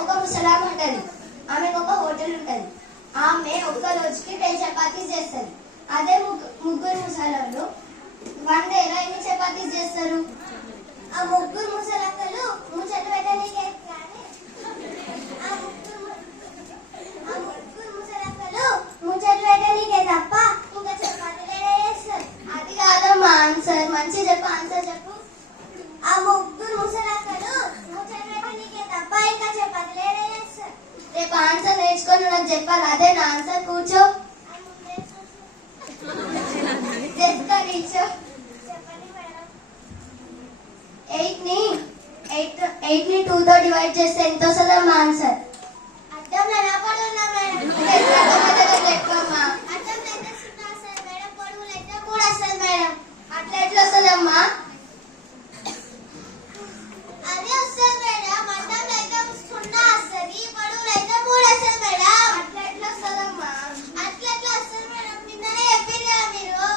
ఒక ముసలాం ఉంటది. ఆమెకు ఒక హోటల్ ఉంటది. ఆమె ఒక్క రోజుకి 10 చపాతీస్ చేస్తుంది. అదే ముగ్గురు ముసలాళ్ళు 1 డేలో ఎన్ని చపాతీస్ చేస్తారు? ఆ ముగ్గురు ముసలక్కలు ముచ్చట్లు పెట్టనీకే తప్ప ఇంకా చపాతీలే చేస్తారు. అది కాదమ్మా ఆన్సర్. మంచి చెప్పు, ఆన్సర్ చెప్పు. ఆ ముగ్గురు ముసలక్కలు ముచ్చట్లు పెట్టనీకే తప్ప ఇంకా చపాతీలే చేస్తారు. రేపు ఆన్సర్ నేర్చుకొని నాకు చెప్పాలి. అదే నా ఆన్సర్. కూర్చో. ఎయిట్ ని 2 తో డివైడ్ చేస్తే ఎంత వస్తుందమ్మా ఆన్సర్? అట్లా ఎట్లా వస్తుందమ్మా? అదే వస్తుంది మేడం. అడ్డంలో అయితే 0 వస్తుంది, పొడవులు అయితే 3 వస్తుంది మేడం. అట్లా ఎట్లా వస్తుందమ్మా? అట్లా ఎట్లా వస్తుంది మేడం? నిన్ననే చెప్పారు కదా మీరు.